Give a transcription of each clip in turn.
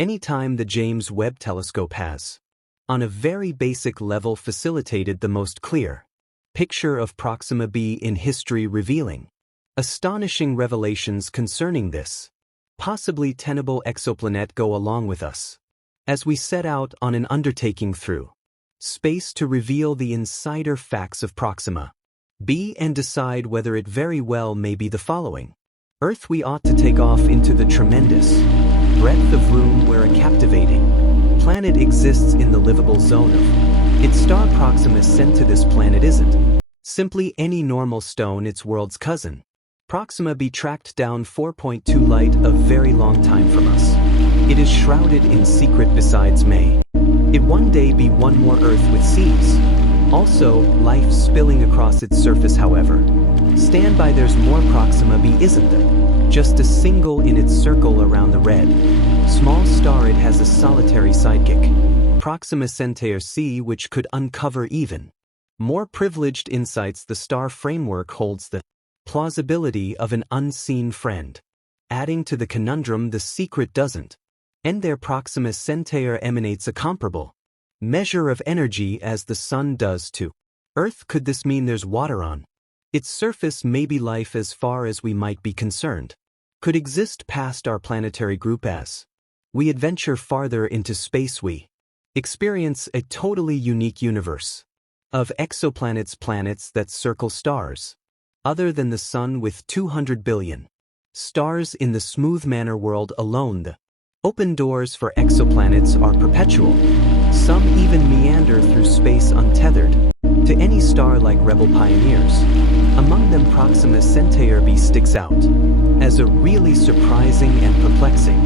Anytime the James Webb Telescope has, on a very basic level, facilitated the most clear picture of Proxima B in history, revealing astonishing revelations concerning this possibly tenable exoplanet. Go along with us as we set out on an undertaking through space to reveal the insider facts of Proxima B and decide whether it very well may be the following. Earth, we ought to take off into the tremendous breadth of room where a captivating planet exists in the livable zone of its star. Proxima sent to this planet isn't simply any normal stone, its world's cousin. Proxima B tracked down 4.2 light, a very long time from us. It is shrouded in secret. Besides, may it one day be one more Earth with seas, also life spilling across its surface. However, stand by, there's more. Proxima B isn't just a single in its circle around the red small star. It has a solitary sidekick, Proxima Centauri C, which could uncover even more privileged insights. The star framework holds the plausibility of an unseen friend, adding to the conundrum. The secret doesn't end there. Proxima Centauri emanates a comparable measure of energy as the Sun does to Earth. Could this mean there's water on its surface? Maybe life, as far as we might be concerned, could exist past our planetary group. As we adventure farther into space, we experience a totally unique universe of exoplanets, planets that circle stars other than the Sun, with 200 billion stars in the smooth manner world alone. The open doors for exoplanets are perpetual. Some even meander through space untethered to any star, like rebel pioneers. Among them, Proxima Centauri B sticks out as a really surprising and perplexing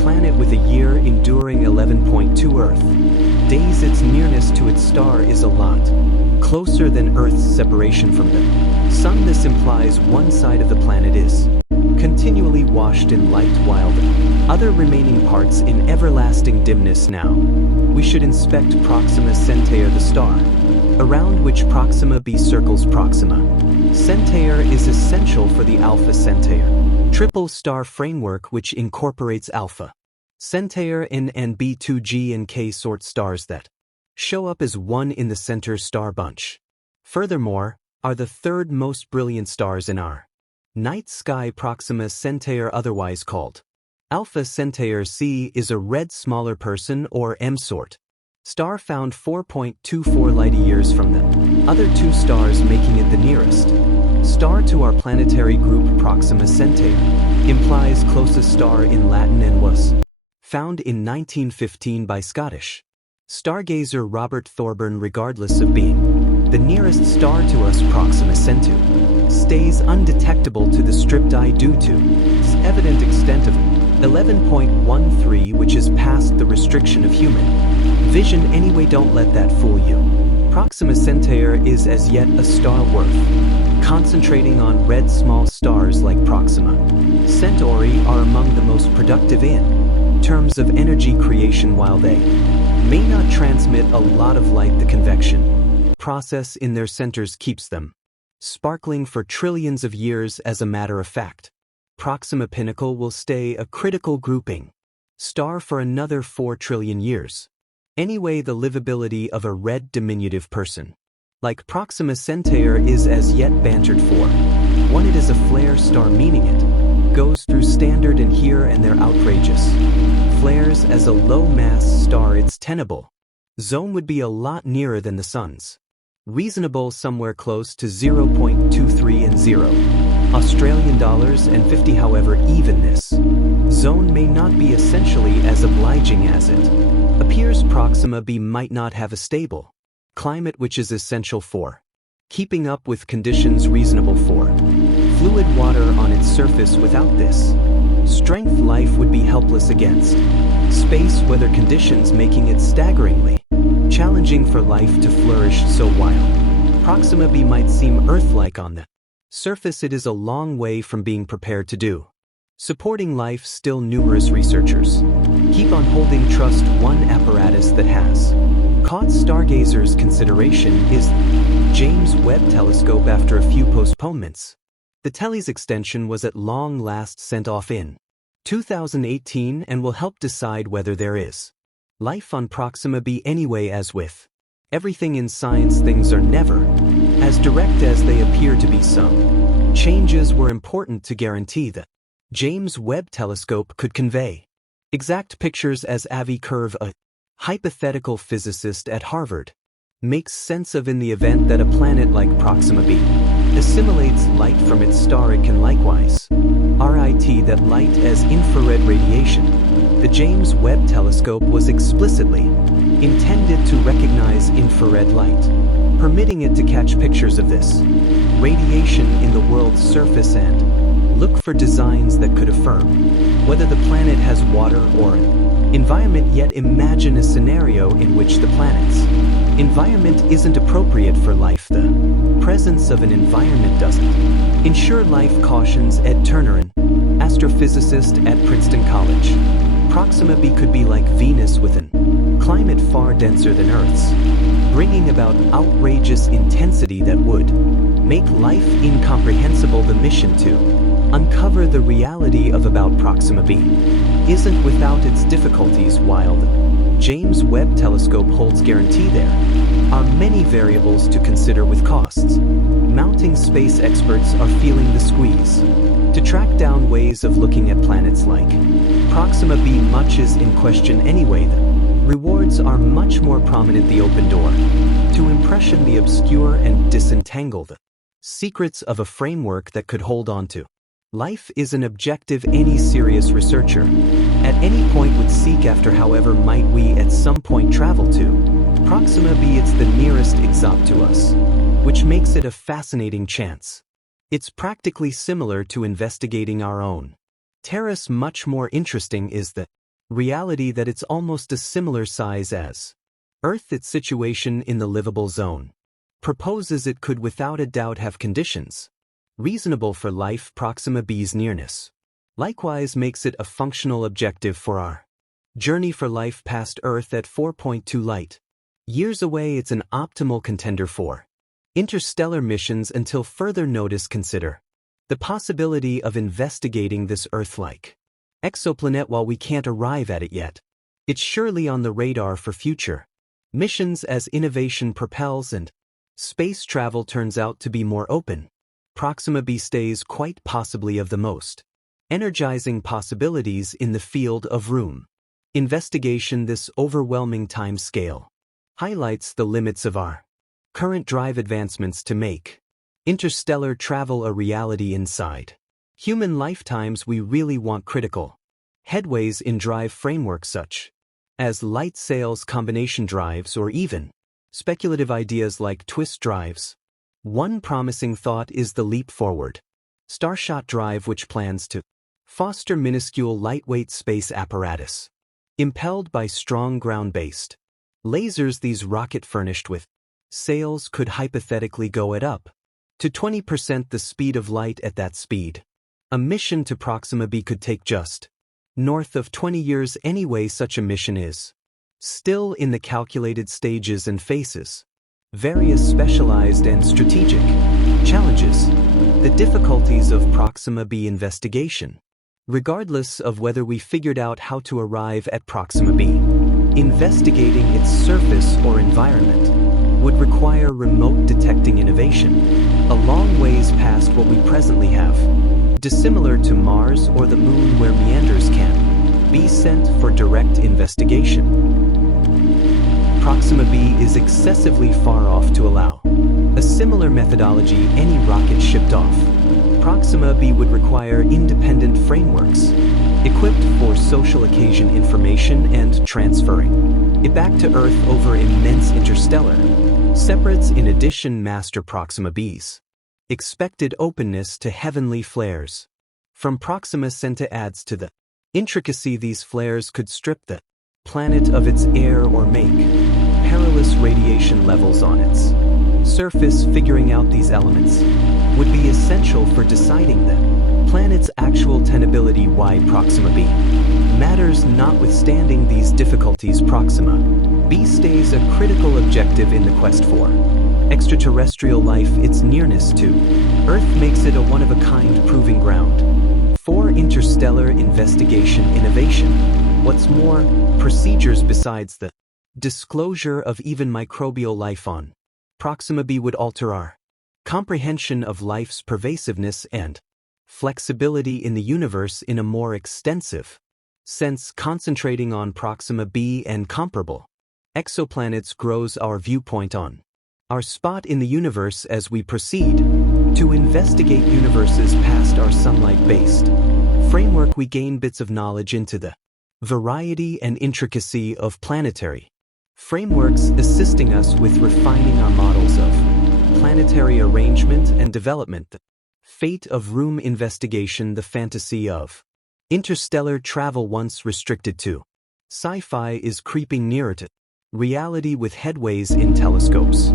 planet with a year enduring 11.2 Earth days. Its nearness to its star is a lot closer than Earth's separation from the Sun. This implies one side of the planet is continually washed in light, while the other remaining parts in everlasting dimness. Now, we should inspect Proxima Centauri, the star around which Proxima B circles. Proxima Centauri is essential for the Alpha Centauri triple star framework, which incorporates Alpha Centauri and B2G and K sort stars that show up as one in the center star bunch. Furthermore, are the third most brilliant stars in our night sky. Proxima Centauri, otherwise called Alpha Centauri C, is a red smaller person, or M sort star, found 4.24 light-years from the other two stars, making it the nearest star to our planetary group. Proxima Centauri implies closest star in Latin and was found in 1915 by Scottish stargazer Robert Thorburn. Regardless of being the nearest star to us, Proxima Centauri stays undetectable to the stripped eye due to its evident extent of 11.13, which is past the restriction of human vision. Anyway, don't let that fool you. Proxima Centauri is as yet a star worth concentrating on. Red small stars like Proxima Centauri are among the most productive in terms of energy creation. While they may not transmit a lot of light, the convection process in their centers keeps them sparkling for trillions of years. As a matter of fact, Proxima Pinnacle will stay a critical grouping star for another 4 trillion years. Anyway, the livability of a red diminutive person like Proxima Centauri is as yet bantered for. One, it is a flare star, meaning it goes through standard and here and there outrageous flares. As a low-mass star, its tenable zone would be a lot nearer than the Sun's reasonable, somewhere close to 0.23 and 0 Australian dollars and 50. However, even this zone may not be essentially as obliging as it appears. Proxima B might not have a stable climate, which is essential for keeping up with conditions reasonable for fluid water on its surface. Without this strength, life would be helpless against space weather conditions, making it staggeringly challenging for life to flourish. So while Proxima B might seem Earth-like on the surface, it is a long way from being prepared to do supporting life. Still, numerous researchers keep on holding trust. One apparatus that has caught stargazers' consideration is James Webb Telescope. After a few postponements, the Telly's extension was at long last sent off in 2018 and will help decide whether there is life on Proxima B anyway. As with everything in science, things are never as direct as they appear to be. Some changes were important to guarantee that James Webb Telescope could convey exact pictures. As Avi Curve, a hypothetical physicist at Harvard, makes sense of, in the event that a planet like Proxima B assimilates light from its star, it can likewise write that light as infrared radiation. The James Webb Telescope was explicitly intended to recognize infrared light, permitting it to catch pictures of this radiation in the world's surface and look for designs that could affirm whether the planet has water or an environment. Yet imagine a scenario in which the planet's environment isn't appropriate for life. The presence of an environment doesn't ensure life, cautions Ed Turner, an astrophysicist at Princeton College. Proxima B could be like Venus with an climate far denser than Earth's, bringing about outrageous intensity that would make life incomprehensible. The mission to uncover the reality of about Proxima B isn't without its difficulties. While the James Webb Telescope holds guarantee, there are many variables to consider with costs mounting. Space experts are feeling the squeeze to track down ways of looking at planets like Proxima B. Much is in question anyway. The rewards are much more prominent. The open door to impression, the obscure and disentangle the secrets of a framework that could hold on to life is an objective any serious researcher at any point would seek after. However, might we at some point travel to Proxima B? It's the nearest exop to us, which makes it a fascinating chance. It's practically similar to investigating our own Terrace. Much more interesting is the reality that it's almost a similar size as Earth. Its situation in the livable zone proposes it could without a doubt have conditions reasonable for life. Proxima B's nearness likewise makes it a functional objective for our journey for life past Earth. At 4.2 light years away, it's an optimal contender for interstellar missions. Until further notice, consider the possibility of investigating this Earth-like exoplanet. While we can't arrive at it yet, it's surely on the radar for future missions. As innovation propels and space travel turns out to be more open, Proxima B stays quite possibly of the most energizing possibilities in the field of room investigation. This overwhelming time scale highlights the limits of our current drive. Advancements to make interstellar travel a reality inside human lifetimes. We really want critical headways in drive frameworks such as light sails, combination drives, or even speculative ideas like twist drives. One promising thought is the leap forward Starshot drive, which plans to foster minuscule lightweight space apparatus impelled by strong ground-based lasers. These rocket furnished with sails could hypothetically go at up to 20% the speed of light. At that speed, a mission to Proxima B could take just north of 20 years anyway. Such a mission is still in the calculated stages and faces various specialized and strategic challenges. The difficulties of Proxima B investigation, regardless of whether we figured out how to arrive at Proxima B, investigating its surface or environment would require remote detecting innovation, a long ways past what we presently have, dissimilar to Mars or the Moon, where meanders can be sent for direct investigation. Proxima B is excessively far off to allow a similar methodology any rocket shipped off. Proxima B would require independent frameworks, equipped for social occasion information and transferring it back to Earth over immense interstellar separates. In addition, master Proxima B's expected openness to heavenly flares from Proxima Centauri adds to the intricacy. These flares could strip the planet of its air or make perilous radiation levels on its surface. Figuring out these elements would be essential for deciding the planet's actual tenability. Why Proxima B matters. Notwithstanding these difficulties, Proxima B stays a critical objective in the quest for extraterrestrial life. Its nearness to Earth makes it a one-of-a-kind proving ground For interstellar investigation innovation. What's more, procedures besides the disclosure of even microbial life on Proxima B would alter our comprehension of life's pervasiveness and flexibility in the universe in a more extensive sense. Concentrating on Proxima B and comparable exoplanets grows our viewpoint on our spot in the universe as we proceed to investigate universes past our sunlight-based framework. We gain bits of knowledge into the variety and intricacy of planetary frameworks, assisting us with refining our models of planetary arrangement and development. The fate of room investigation. The fantasy of interstellar travel, once restricted to sci-fi, is creeping nearer to reality with headways in telescopes,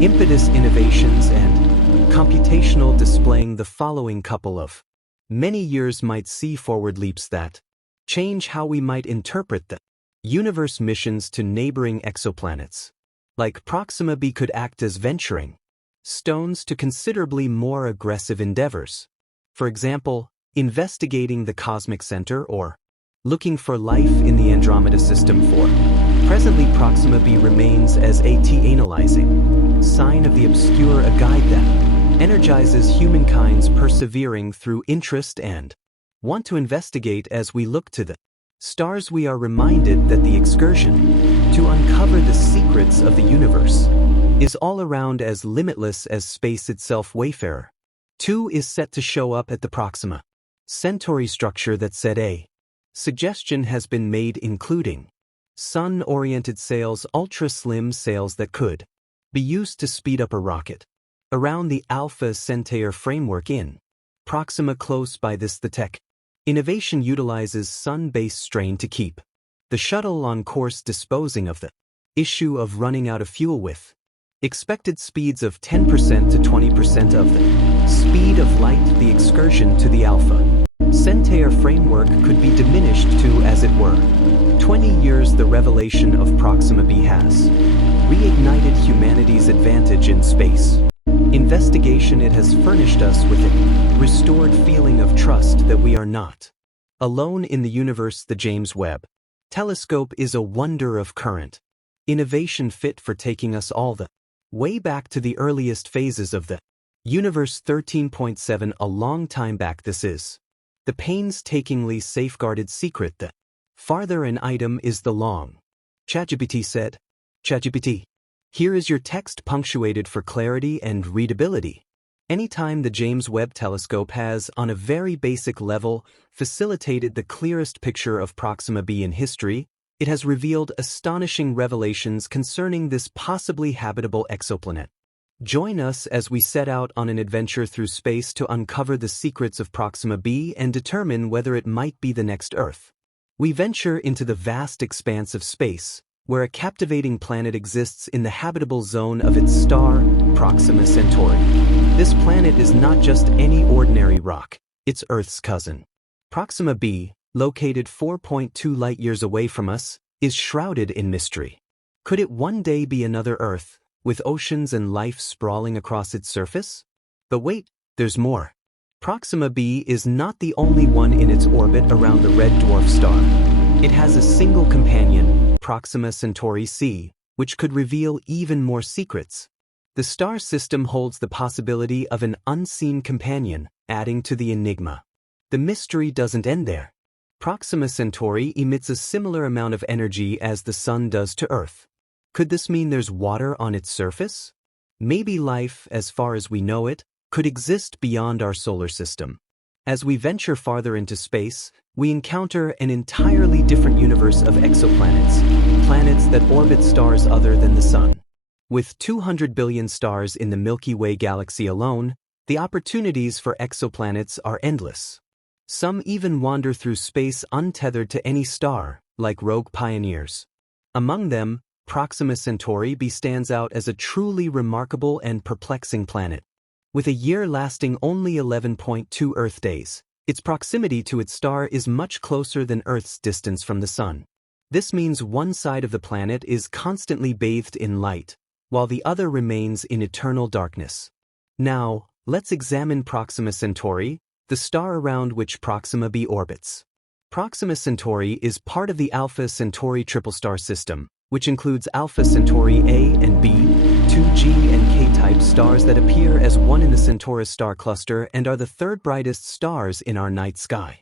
impetus innovations, and computational displaying. The following couple of many years might see forward leaps that change how we might interpret the universe. Missions to neighboring exoplanets like Proxima B could act as venturing stones to considerably more aggressive endeavors. For example, investigating the cosmic center or looking for life in the Andromeda system. For presently, Proxima B remains as a analyzing sign of the obscure, a guide that energizes humankind's persevering through interest and want to investigate. As we look to the stars, we are reminded that the excursion to uncover the secrets of the universe is all around, as limitless as space itself. Wayfarer 2 is set to show up at the Proxima Centauri structure. That said, a suggestion has been made, including sun-oriented sails, ultra-slim sails that could be used to speed up a rocket around the Alpha Centauri framework in Proxima. Close by this, the tech innovation utilizes sun-based strain to keep the shuttle on course, disposing of the issue of running out of fuel with expected speeds of 10% to 20% of the speed of light. The excursion to the Alpha Centauri framework could be diminished to, as it were, 20 years. The revelation of Proxima B has reignited humanity's advantage in space investigation. It has furnished us with a restored feeling of trust that we are not alone in the universe. The James Webb Telescope is a wonder of current innovation, fit for taking us all the way back to the earliest phases of the universe. 13.7 A long time back. This is the painstakingly safeguarded secret. The farther an item is, the long. ChatGPT said. ChatGPT, here is your text punctuated for clarity and readability. Anytime the James Webb Telescope has, on a very basic level, facilitated the clearest picture of Proxima B in history, it has revealed astonishing revelations concerning this possibly habitable exoplanet. Join us as we set out on an adventure through space to uncover the secrets of Proxima B and determine whether it might be the next Earth. We venture into the vast expanse of space, where a captivating planet exists in the habitable zone of its star, Proxima Centauri. This planet is not just any ordinary rock, it's Earth's cousin. Proxima B, located 4.2 light-years away from us, is shrouded in mystery. Could it one day be another Earth, with oceans and life sprawling across its surface? But wait, there's more. Proxima B is not the only one in its orbit around the red dwarf star. It has a single companion, Proxima Centauri C, which could reveal even more secrets. The star system holds the possibility of an unseen companion, adding to the enigma. The mystery doesn't end there. Proxima Centauri emits a similar amount of energy as the Sun does to Earth. Could this mean there's water on its surface? Maybe life, as far as we know it, could exist beyond our solar system. As we venture farther into space, we encounter an entirely different universe of exoplanets, planets that orbit stars other than the Sun. With 200 billion stars in the Milky Way galaxy alone, the opportunities for exoplanets are endless. Some even wander through space untethered to any star, like rogue pioneers. Among them, Proxima Centauri B stands out as a truly remarkable and perplexing planet. With a year lasting only 11.2 Earth days, its proximity to its star is much closer than Earth's distance from the Sun. This means one side of the planet is constantly bathed in light, while the other remains in eternal darkness. Now, let's examine Proxima Centauri, the star around which Proxima B orbits. Proxima Centauri is part of the Alpha Centauri triple star system, which includes Alpha Centauri A and B, two G and K-type stars that appear as one in the Centaurus star cluster and are the third brightest stars in our night sky.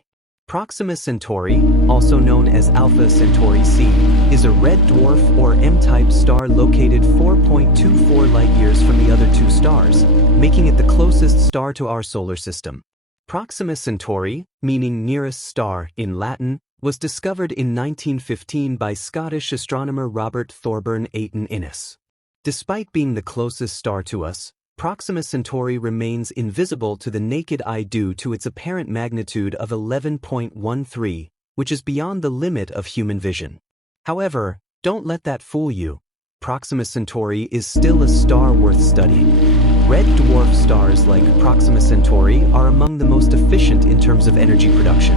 Proxima Centauri, also known as Alpha Centauri C, is a red dwarf or M-type star located 4.24 light-years from the other two stars, making it the closest star to our solar system. Proxima Centauri, meaning nearest star in Latin, was discovered in 1915 by Scottish astronomer Robert Thorburn Ayton Innes. Despite being the closest star to us, Proxima Centauri remains invisible to the naked eye due to its apparent magnitude of 11.13, which is beyond the limit of human vision. However, don't let that fool you. Proxima Centauri is still a star worth studying. Red dwarf stars like Proxima Centauri are among the most efficient in terms of energy production.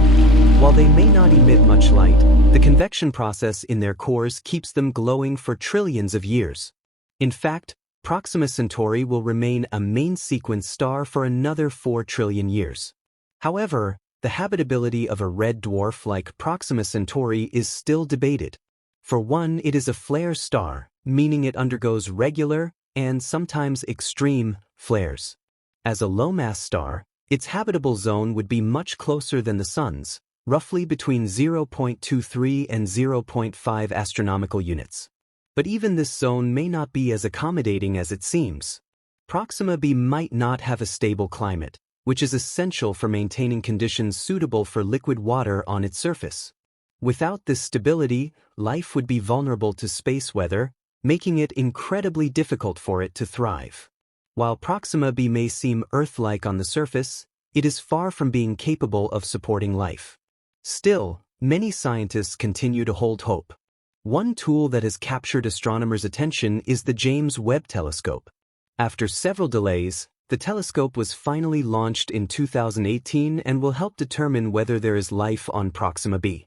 While they may not emit much light, the convection process in their cores keeps them glowing for trillions of years. In fact, Proxima Centauri will remain a main sequence star for another 4 trillion years. However, the habitability of a red dwarf like Proxima Centauri is still debated. For one, it is a flare star, meaning it undergoes regular, and sometimes extreme, flares. As a low-mass star, its habitable zone would be much closer than the Sun's, roughly between 0.23 and 0.5 astronomical units. But even this zone may not be as accommodating as it seems. Proxima B might not have a stable climate, which is essential for maintaining conditions suitable for liquid water on its surface. Without this stability, life would be vulnerable to space weather, making it incredibly difficult for it to thrive. While Proxima B may seem Earth-like on the surface, it is far from being capable of supporting life. Still, many scientists continue to hold hope. One tool that has captured astronomers' attention is the James Webb Telescope. After several delays, the telescope was finally launched in 2018 and will help determine whether there is life on Proxima B.